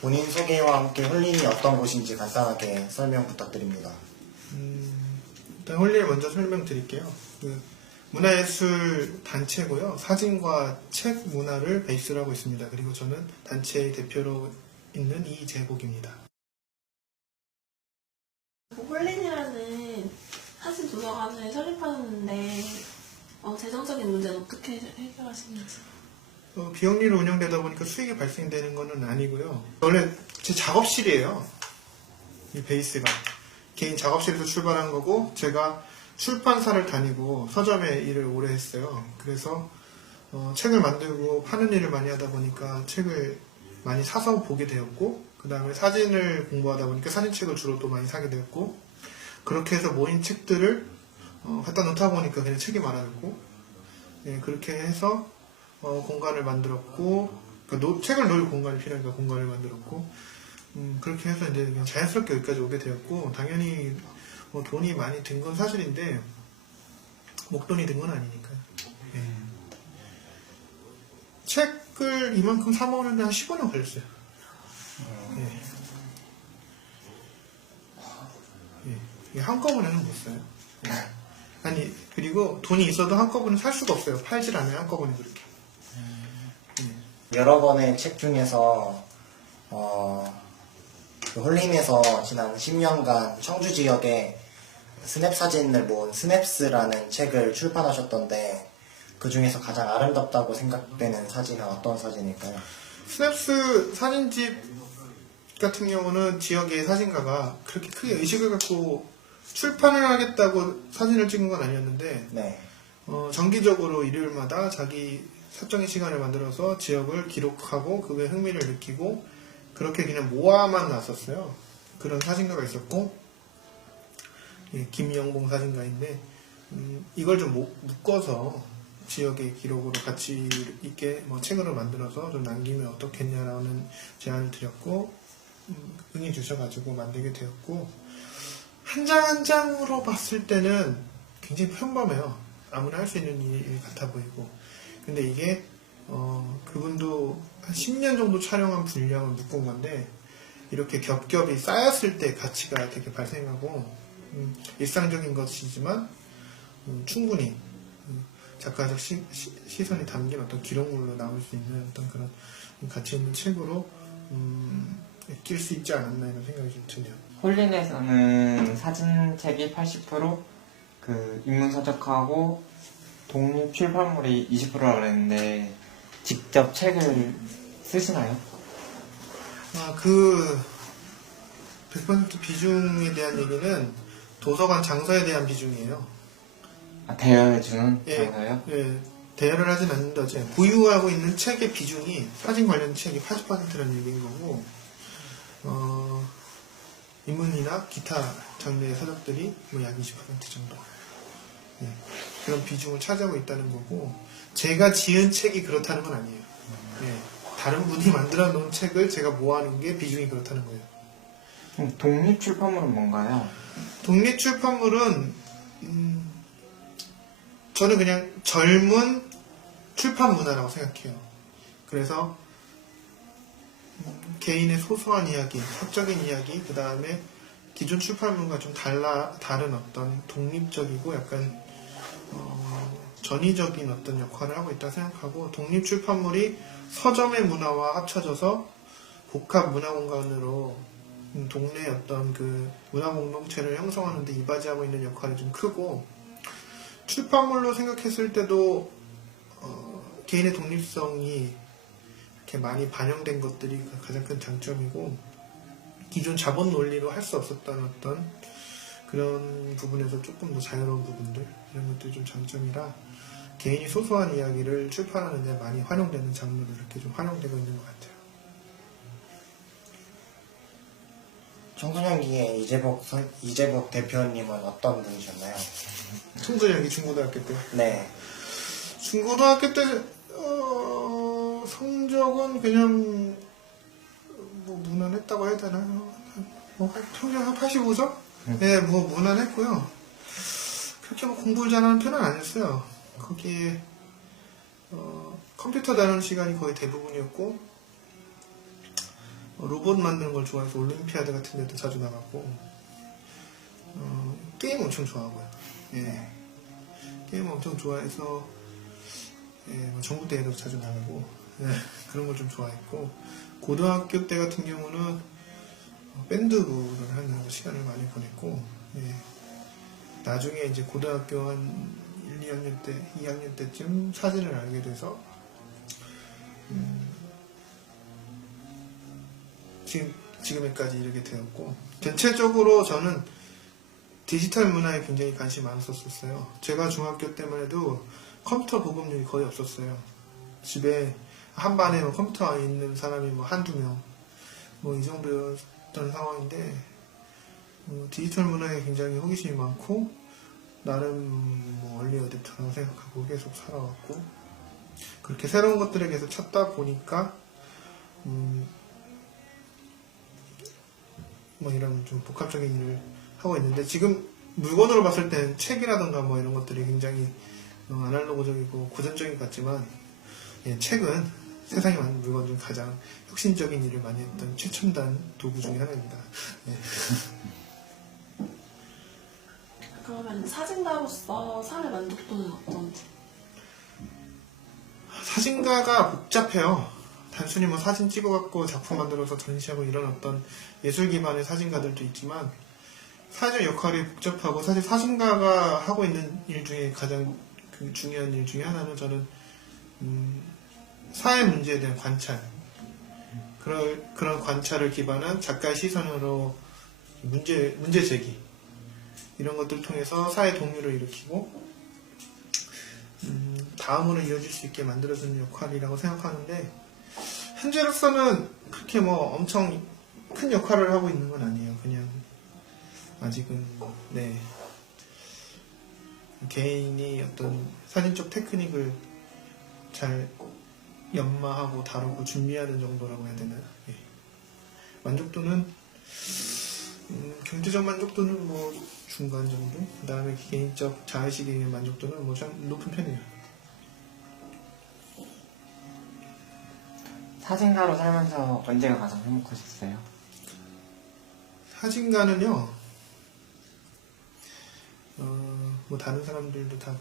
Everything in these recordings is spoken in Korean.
본인 소개와 함께 홀린이 어떤 곳인지 간단하게 설명 부탁드립니다. 일단 홀린을 먼저 설명드릴게요. 그 문화예술 단체고요. 사진과 책 문화를 베이스로 하고 있습니다. 그리고 저는 단체의 대표로 있는 이재복입니다. 홀린이라는 사진 도서관을 설립하는데 재정적인 문제는 어떻게 해결하시는지? 비영리로 운영되다 보니까 수익이 발생되는 것은 아니고요. 원래 제 작업실이에요. 이 베이스가. 개인 작업실에서 출발한 거고, 제가 출판사를 다니고 서점에 일을 오래 했어요. 그래서 책을 만들고 파는 일을 많이 하다 보니까 책을 많이 사서 보게 되었고, 그 다음에 사진을 공부하다 보니까 사진책을 주로 또 많이 사게 되었고, 그렇게 해서 모인 책들을 갖다 놓다 보니까 그냥 책이 많아졌고, 예, 그렇게 해서 공간을 만들었고, 그러니까 책을 놓을 공간이 필요하니까 공간을 만들었고, 그렇게 해서 이제 그냥 자연스럽게 여기까지 오게 되었고, 당연히 돈이 많이 든 건 사실인데 목돈이 든 건 아니니까요. 예. 책을 이만큼 사 먹는데 한 15년 걸렸어요. 예. 예. 한꺼번에는 못 사요. 예. 아니, 그리고 돈이 있어도 한꺼번에 살 수가 없어요. 팔질 않아요, 한꺼번에 그렇게. 여러 번의 책 중에서 그 홀린에서 지난 10년간 청주 지역에 스냅 사진을 모은 스냅스라는 책을 출판하셨던데, 그 중에서 가장 아름답다고 생각되는 사진은 어떤 사진일까요? 스냅스 사진집 같은 경우는 지역의 사진가가 그렇게 크게 의식을 갖고 출판을 하겠다고 사진을 찍은 건 아니었는데, 네. 정기적으로 일요일마다 자기 사적인 시간을 만들어서 지역을 기록하고 그거에 흥미를 느끼고 그렇게 그냥 모아만 놨었어요. 그런 사진가가 있었고, 예, 김영봉 사진가인데, 이걸 좀 묶어서 지역의 기록으로 같이 있게 책으로 만들어서 좀 남기면 어떻겠냐라는 제안을 드렸고, 응해 주셔가지고 만들게 되었고, 한 장 한 장으로 봤을 때는 굉장히 평범해요. 아무나 할 수 있는 일 같아 보이고. 근데 이게 그분도 한 10년 정도 촬영한 분량을 묶은 건데, 이렇게 겹겹이 쌓였을 때 가치가 되게 발생하고, 일상적인 것이지만 충분히 작가적 시선이 담긴 어떤 기록물로 나올 수 있는 어떤 그런 가치 있는 책으로 낄 수 있지 않았나 이런 생각이 좀 드네요. 홀린에서는 사진책이 80%, 그 인문서적하고 독립 출판물이 20%라 그랬는데 직접 책을 쓰시나요? 그 100% 비중에 대한 얘기는 도서관 장사에 대한 비중이에요. 대여해주는 예, 장사요? 예, 대여를 하진 않는다. 보유하고 있는 책의 비중이 사진 관련 책이 80%라는 얘기인 거고, 인문이나 기타 장르의 서적들이 약 20% 정도. 예, 그런 비중을 차지하고 있다는 거고, 제가 지은 책이 그렇다는 건 아니에요. 예, 다른 분이 만들어 놓은 책을 제가 모아놓은 게 비중이 그렇다는 거예요. 독립 출판물은 뭔가요? 독립 출판물은 저는 그냥 젊은 출판 문화라고 생각해요. 그래서 개인의 소소한 이야기, 사적인 이야기, 그 다음에 기존 출판물과 좀 다른 어떤 독립적이고 약간 전위적인 어떤 역할을 하고 있다고 생각하고, 독립 출판물이 서점의 문화와 합쳐져서 복합 문화 공간으로 동네의 어떤 그 문화 공동체를 형성하는 데 이바지하고 있는 역할이 좀 크고, 출판물로 생각했을 때도 개인의 독립성이 이렇게 많이 반영된 것들이 가장 큰 장점이고, 기존 자본 논리로 할 수 없었던 어떤 그런 부분에서 조금 더 자유로운 부분들, 이런 것들이 좀 장점이라 개인이 소소한 이야기를 출판하는 데 많이 활용되는 장르로 이렇게 좀 활용되고 있는 것 같아요. 청소년기에 이재복 대표님은 어떤 분이셨나요? 청소년기 중고등학교 때. 네. 중고등학교 때 성적은 그냥 무난했다고 해야 되나요? 평균 한 85점? 네, 무난했고요. 그렇게 공부를 잘하는 편은 아니었어요. 거기에 컴퓨터 다루는 시간이 거의 대부분이었고, 로봇 만드는 걸 좋아해서 올림피아드 같은 데도 자주 나갔고, 게임 엄청 좋아하고요. 예. 게임 엄청 좋아해서, 예, 뭐 전국대회도 자주 나가고, 예, 그런 걸 좀 좋아했고, 고등학교 때 같은 경우는 밴드부를 하는 시간을 많이 보냈고, 예. 나중에 이제 고등학교 한 1, 2학년 때, 2학년 때쯤 사진을 알게 돼서, 지금까지 이르게 되었고, 전체적으로 저는 디지털 문화에 굉장히 관심이 많았었어요. 제가 중학교 때만 해도 컴퓨터 보급률이 거의 없었어요. 집에 한 반에 뭐 컴퓨터 있는 사람이 뭐 한두 명, 뭐 이 정도였던 상황인데, 디지털 문화에 굉장히 호기심이 많고, 나름 뭐 얼리 어댑터라고 생각하고 계속 살아왔고, 그렇게 새로운 것들에 계속 찾다 보니까, 뭐 이런 좀 복합적인 일을 하고 있는데, 지금 물건으로 봤을 때는 책이라든가 뭐 이런 것들이 굉장히 아날로그적이고 고전적인 것 같지만, 예, 책은 세상에 많은 물건 중 가장 혁신적인 일을 많이 했던 최첨단 도구 중에 하나입니다. 예. 그러면 사진가로서 삶의 만족도는 어떤지? 사진가가 복잡해요. 단순히 뭐 사진 찍어갖고 작품 만들어서 전시하고 이런 어떤 예술 기반의 사진가들도 있지만, 사진 역할이 복잡하고, 사실 사진가가 하고 있는 일 중에 가장 그 중요한 일 중에 하나는 저는 사회 문제에 대한 관찰, 그런 관찰을 기반한 작가의 시선으로 문제 제기, 이런 것들을 통해서 사회 동요를 일으키고 다음으로 이어질 수 있게 만들어주는 역할이라고 생각하는데, 현재로서는 그렇게 뭐 엄청 큰 역할을 하고 있는 건 아니에요. 그냥 아직은 네, 개인이 어떤 사진적 테크닉을 잘 연마하고 다루고 준비하는 정도라고 해야 되나요? 예. 만족도는 경제적 만족도는 뭐 중간 정도, 그 다음에 개인적 자의식에 의한 만족도는 뭐 좀 높은 편이에요. 사진가로 살면서 언제가 가장 행복하셨어요? 사진가는요, 뭐 다른 사람들도 다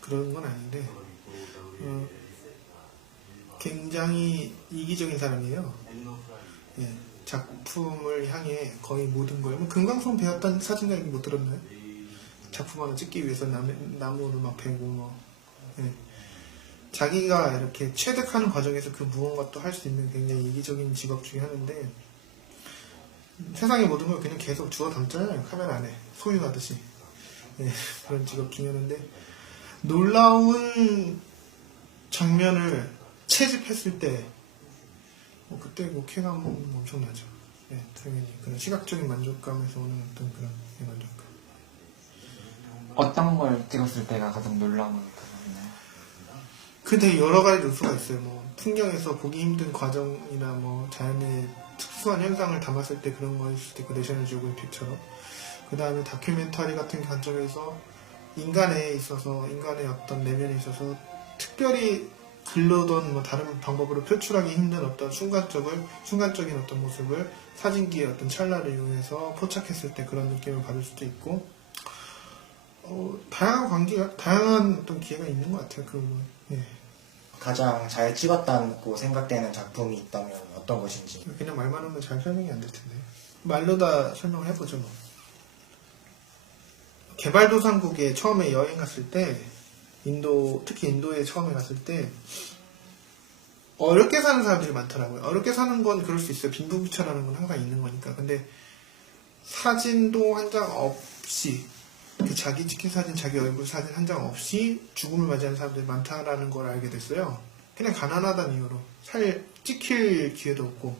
그런 건 아닌데, 굉장히 이기적인 사람이에요. 예, 작품을 향해 거의 모든 걸, 뭐 금강송 배웠던 사진가 얘기 못 들었나요? 작품 하나 찍기 위해서 나무를 막 베고 뭐, 예. 자기가 이렇게 취득하는 과정에서 그 무언가 또 할 수 있는 굉장히 이기적인 직업 중에 하나인데, 세상의 모든 걸 그냥 계속 주워 담잖아요. 카메라 안에 소유하듯이. 예, 그런 직업 중에 하나인데, 놀라운 장면을 채집했을 때 그때 뭐 쾌감은 엄청나죠. 예, 당연히 그런 시각적인 만족감에서 오는 어떤 그런 만족감. 어떤 걸 찍었을 때가 가장 놀라운 부분이나요? 근데 여러 가지 요소가 있어요. 뭐 풍경에서 보기 힘든 과정이나 뭐 자연의 특수한 현상을 담았을 때, 그런 거 있을 때 그 내셔널 지오그래픽처럼, 그 다음에 다큐멘터리 같은 관점에서 인간에 있어서, 인간의 어떤 내면에 있어서 특별히 글로든 뭐 다른 방법으로 표출하기 힘든 어떤 순간적인 어떤 모습을 사진기의 어떤 찰나를 이용해서 포착했을 때 그런 느낌을 받을 수도 있고, 다양한 어떤 기회가 있는 것 같아요. 예. 가장 잘 찍었다고 생각되는 작품이 있다면 어떤 것인지. 그냥 말만 하면 잘 설명이 안 될 텐데. 말로 다 설명을 해보죠, 뭐. 개발도상국에 처음에 여행 갔을 때, 특히 인도에 처음에 갔을 때, 어렵게 사는 사람들이 많더라고요. 어렵게 사는 건 그럴 수 있어요. 빈부귀천하는 건 항상 있는 거니까. 근데 사진도 한 장 없이, 그 자기 찍힌 사진, 자기 얼굴 사진 한 장 없이 죽음을 맞이하는 사람들이 많다라는 걸 알게 됐어요. 그냥 가난하다는 이유로. 찍힐 기회도 없고.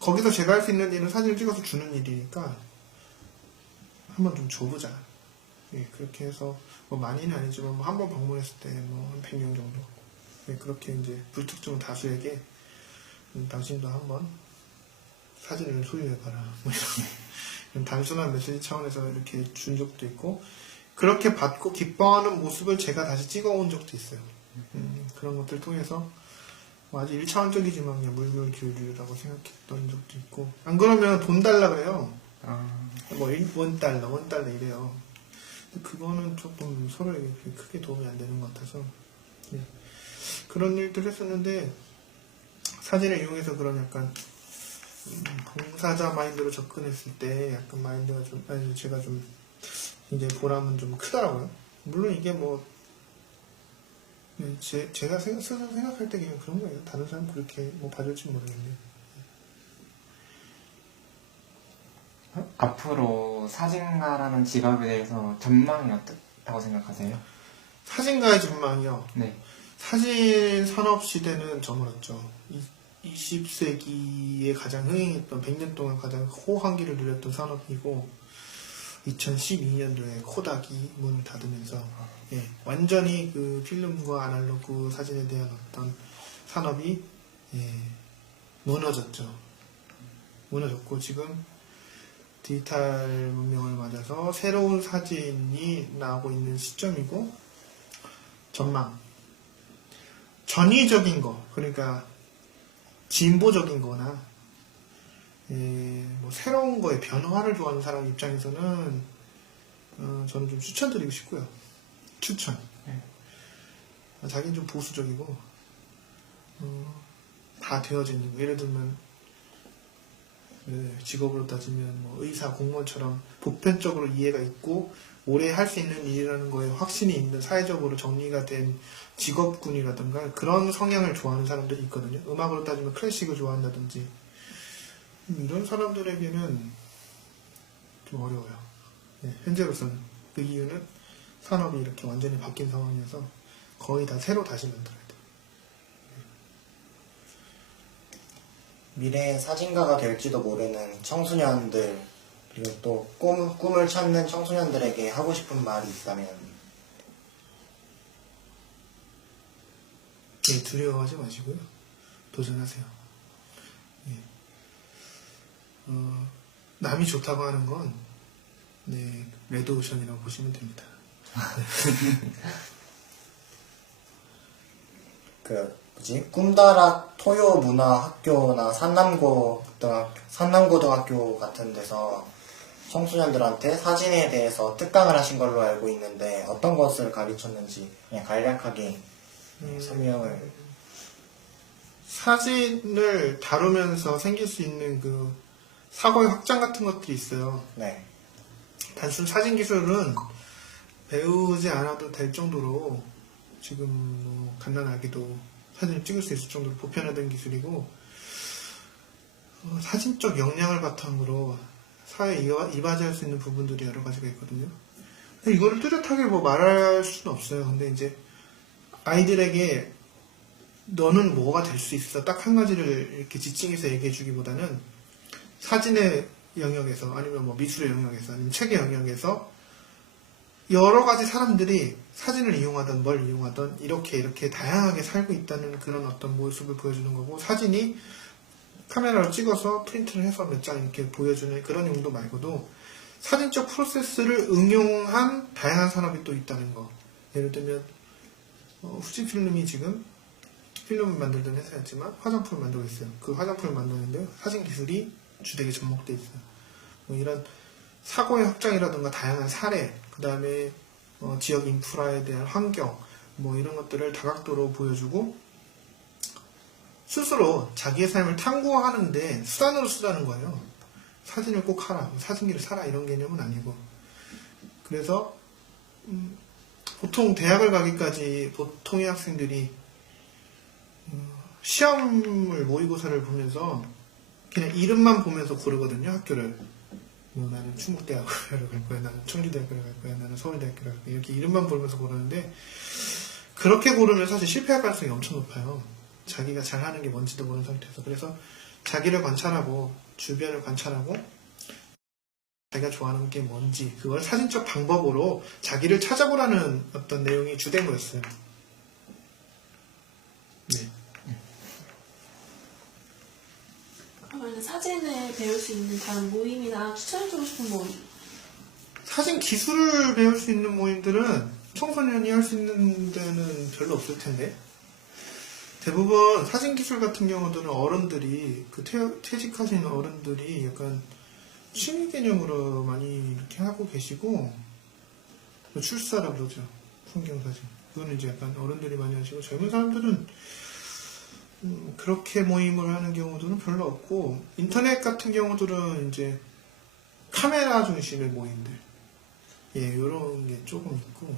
거기서 제가 할 수 있는 일은 사진을 찍어서 주는 일이니까 한번 좀 줘보자. 예, 그렇게 해서 뭐 많이는 아니지만 뭐 한 번 방문했을 때 뭐 한 100명 정도. 예, 그렇게 이제 불특정 다수에게 당신도 한번 사진을 소유해봐라. 뭐 이런 단순한 메시지 차원에서 이렇게 준 적도 있고, 그렇게 받고 기뻐하는 모습을 제가 다시 찍어온 적도 있어요. 그런 것들 통해서 아주 1차원적이지만 그냥 물물 교류라고 생각했던 적도 있고, 안 그러면 돈 달라 그래요. 뭐 1달러, 1달러 이래요. 근데 그거는 조금 서로에게 크게 도움이 안 되는 것 같아서, 네. 그런 일들 했었는데, 사진을 이용해서 그런 약간 봉사자 마인드로 접근했을 때 약간 마인드가 좀, 아니 제가 좀 이제 보람은 좀 크더라고요. 물론 이게 뭐 네, 제가 스스로 생각할 때 그냥 그런 거예요. 다른 사람 그렇게 뭐 봐줄지 모르겠네. 앞으로 사진가라는 직업에 대해서 전망이 어떻다고 생각하세요? 사진가의 전망이요. 네. 사진 산업 시대는 저물었죠. 20세기에 가장 흥행했던 100년 동안 가장 호황기를 누렸던 산업이고 2012년도에 코닥이 문을 닫으면서 예, 완전히 그 필름과 아날로그 사진에 대한 어떤 산업이 예, 무너졌죠. 무너졌고 지금 디지털 문명을 맞아서 새로운 사진이 나오고 있는 시점이고 전망 전위적인 거 그러니까 진보적인 거나 예, 뭐 새로운 거에 변화를 좋아하는 사람 입장에서는 저는 좀 추천드리고 싶고요. 추천. 자기는 좀 보수적이고 다 되어져 있는 거. 예를 들면 직업으로 따지면 뭐 의사, 공무원처럼 보편적으로 이해가 있고 오래 할 수 있는 일이라는 거에 확신이 있는 사회적으로 정리가 된 직업군이라든가 그런 성향을 좋아하는 사람들이 있거든요. 음악으로 따지면 클래식을 좋아한다든지 이런 사람들에게는 좀 어려워요. 네, 현재로서는 그 이유는 산업이 이렇게 완전히 바뀐 상황이어서 거의 다 새로 다시 만들어야 돼요. 미래의 사진가가 될지도 모르는 청소년들 그리고 또 꿈을 찾는 청소년들에게 하고 싶은 말이 있다면 네, 두려워하지 마시고요. 도전하세요. 네. 남이 좋다고 하는 건 네, 레드오션이라고 보시면 됩니다. 꿈다락 토요문화학교나 산남고등학교 같은 데서 청소년들한테 사진에 대해서 특강을 하신 걸로 알고 있는데 어떤 것을 가르쳤는지 그냥 간략하게 설명을. 사진을 다루면서 생길 수 있는 그 사고의 확장 같은 것들이 있어요. 네. 단순 사진 기술은 배우지 않아도 될 정도로 지금 뭐 갓난아기도 사진을 찍을 수 있을 정도로 보편화된 기술이고 사진적 역량을 바탕으로 사회에 이바지할 수 있는 부분들이 여러 가지가 있거든요. 근데 이거를 뚜렷하게 뭐 말할 수는 없어요. 근데 이제 아이들에게 너는 뭐가 될 수 있어 딱 한 가지를 이렇게 지칭해서 얘기해 주기보다는 사진의 영역에서 아니면 뭐 미술의 영역에서 아니면 책의 영역에서 여러 가지 사람들이 사진을 이용하든 뭘 이용하든 이렇게 다양하게 살고 있다는 그런 어떤 모습을 보여주는 거고 사진이 카메라로 찍어서 프린트를 해서 몇 장 이렇게 보여주는 그런 용도 말고도 사진적 프로세스를 응용한 다양한 산업이 또 있다는 거. 예를 들면 후지필름이 지금 필름을 만들던 회사였지만 화장품을 만들고 있어요. 그 화장품을 만드는데 사진 기술이 주되게 접목되어 있어요. 뭐 이런 사고의 확장이라든가 다양한 사례, 그 다음에 지역 인프라에 대한 환경, 뭐 이런 것들을 다각도로 보여주고 스스로 자기의 삶을 탐구하는데 수단으로 쓰자는 거예요. 사진을 꼭 하라, 사진기를 사라 이런 개념은 아니고. 그래서 보통 대학을 가기까지 보통의 학생들이 시험을 모의고사를 보면서 그냥 이름만 보면서 고르거든요, 학교를. 뭐 나는 충북대학교를 갈 거야, 나는 청주대학교를 갈 거야, 나는 서울대학교를 갈 거야. 이렇게 이름만 보면서 고르는데 그렇게 고르면 사실 실패할 가능성이 엄청 높아요. 자기가 잘하는 게 뭔지도 모르는 상태에서. 그래서 자기를 관찰하고 주변을 관찰하고 자기가 좋아하는 게 뭔지 그걸 사진적 방법으로 자기를 찾아보라는 어떤 내용이 주된 거였어요. 네. 그러면 사진을 배울 수 있는 다른 모임이나 추천해주고 싶은 모임? 사진 기술을 배울 수 있는 모임들은 청소년이 할 수 있는 데는 별로 없을 텐데 대부분 사진 기술 같은 경우들은 어른들이 그 퇴직하신 어른들이 약간 취미 개념으로 많이 이렇게 하고 계시고 출사라 그러죠. 풍경 사진. 그거는 이제 약간 어른들이 많이 하시고 젊은 사람들은 그렇게 모임을 하는 경우들은 별로 없고 인터넷 같은 경우들은 이제 카메라 중심의 모임들 예 이런 게 조금 있고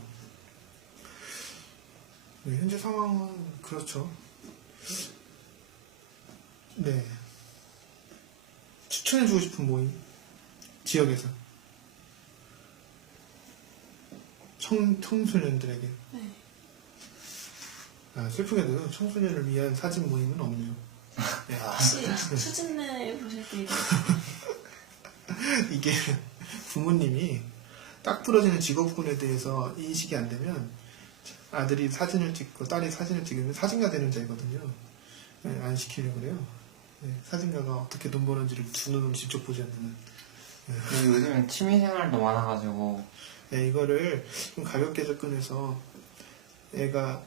네, 현재 상황은 그렇죠. 네. 추천해주고 싶은 모임 지역에서 청소년들에게 네. 슬프게도 청소년을 위한 사진 모임은 없네요. 네. 혹시 추진내 보실 때 이게 부모님이 딱 부러지는 직업군에 대해서 인식이 안 되면 아들이 사진을 찍고 딸이 사진을 찍으면 사진가 되는 자이거든요. 네, 안 시키려고 그래요. 네, 사진가가 어떻게 돈 버는지를 두 눈으로 직접 보지 않는. 그리고 요즘엔 취미생활도 많아가지고 네, 이거를 좀 가볍게 접근해서 애가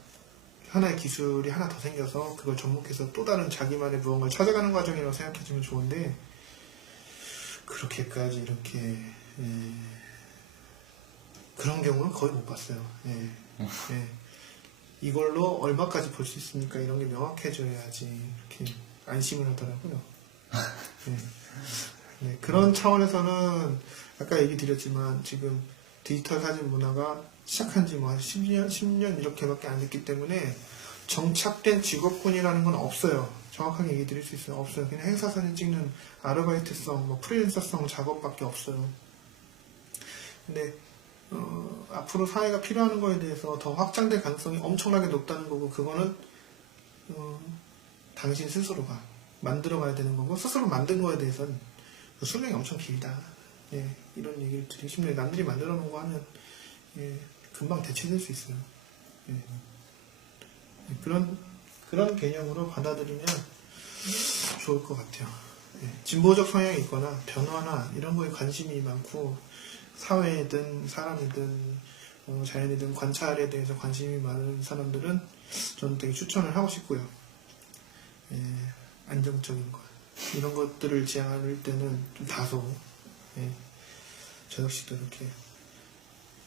하나의 기술이 하나 더 생겨서 그걸 접목해서 또 다른 자기만의 무언가를 찾아가는 과정이라고 생각해주면 좋은데 그렇게까지 이렇게 그런 경우는 거의 못 봤어요. 예. 예. 이걸로 얼마까지 볼 수 있습니까? 이런 게 명확해져야지 이렇게 안심을 하더라고요. 예. 네, 그런 차원에서는 아까 얘기 드렸지만 지금 디지털 사진 문화가 시작한 지 뭐 한 10년 이렇게밖에 안 됐기 때문에 정착된 직업군이라는 건 없어요. 정확하게 얘기 드릴 수 있어요. 없어요. 그냥 행사 사진 찍는 아르바이트성, 뭐 프리랜서성 작업밖에 없어요. 근데 앞으로 사회가 필요한 거에 대해서 더 확장될 가능성이 엄청나게 높다는 거고 그거는 당신 스스로가 만들어 가야 되는 거고 스스로 만든 거에 대해서는 수명이 엄청 길다. 예, 이런 얘기를 드리고 싶네요. 남들이 만들어 놓은 거 하면 예, 금방 대체될 수 있어요. 예. 그런 개념으로 받아들이면 좋을 것 같아요. 예, 진보적 성향이 있거나 변화나 이런 거에 관심이 많고 사회든 사람이든 자연이든 관찰에 대해서 관심이 많은 사람들은 저는 되게 추천을 하고 싶고요. 예, 안정적인 것 이런 것들을 지향할 때는 좀 다소 예, 저 역시도 이렇게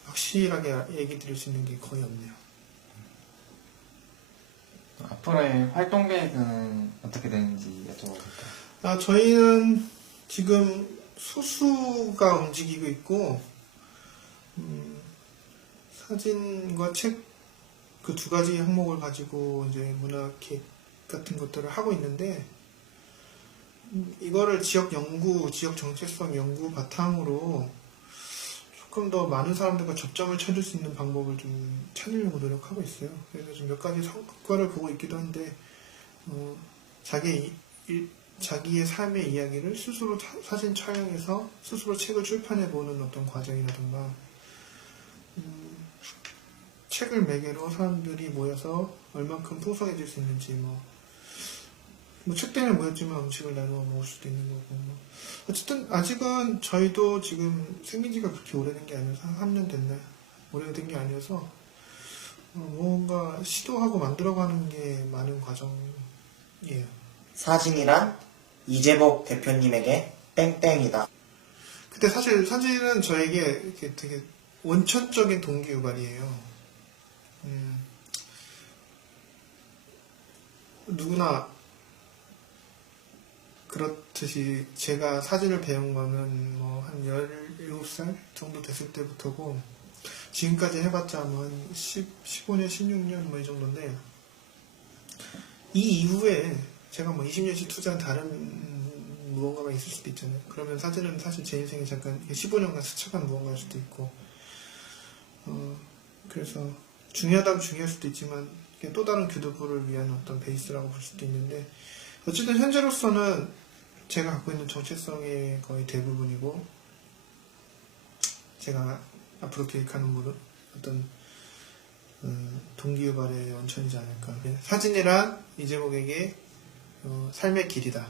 확실하게 얘기 드릴 수 있는 게 거의 없네요. 앞으로의 활동 계획은 어떻게 되는지 여쭤봐도 될까요? 저희는 지금 수수가 움직이고 있고 사진과 책 그 두 가지 항목을 가지고 이제 문화케 같은 것들을 하고 있는데 이거를 지역 연구, 지역 정체성 연구 바탕으로 조금 더 많은 사람들과 접점을 찾을 수 있는 방법을 좀 찾으려고 노력하고 있어요. 그래서 좀 몇 가지 성과를 보고 있기도 한데 자기의 삶의 이야기를 스스로 사진 촬영해서 스스로 책을 출판해보는 어떤 과정이라든가 책을 매개로 사람들이 모여서 얼만큼 풍성해질 수 있는지 뭐 책 때문에 모였지만 음식을 나누어 먹을 수도 있는 거고 어쨌든 아직은 저희도 지금 생긴 지가 그렇게 오래된 게 아니어서 한 3년 됐나요? 오래된 게 아니어서 뭔가 시도하고 만들어가는 게 많은 과정이에요. 사진이란 이재복 대표님에게 땡땡이다. 근데 사실 사진은 저에게 이렇게 되게 원천적인 동기유발이에요. 누구나 그렇듯이 제가 사진을 배운 거는 뭐 한 17살 정도 됐을 때부터고 지금까지 해봤자 뭐 한 15년, 16년 뭐 이 정도인데 이 이후에 제가 뭐 20년씩 투자한 다른 무언가가 있을 수도 있잖아요. 그러면 사진은 사실 제 인생에 잠깐 15년간 스쳐간 무언가일 수도 있고 그래서 중요하다면 중요할 수도 있지만 또 다른 교두보를 위한 어떤 베이스라고 볼 수도 있는데 어쨌든 현재로서는 제가 갖고 있는 정체성의 거의 대부분이고 제가 앞으로 계획하는 모든 어떤 동기유발의 원천이지 않을까. 사진이란 이재복에게 삶의 길이다.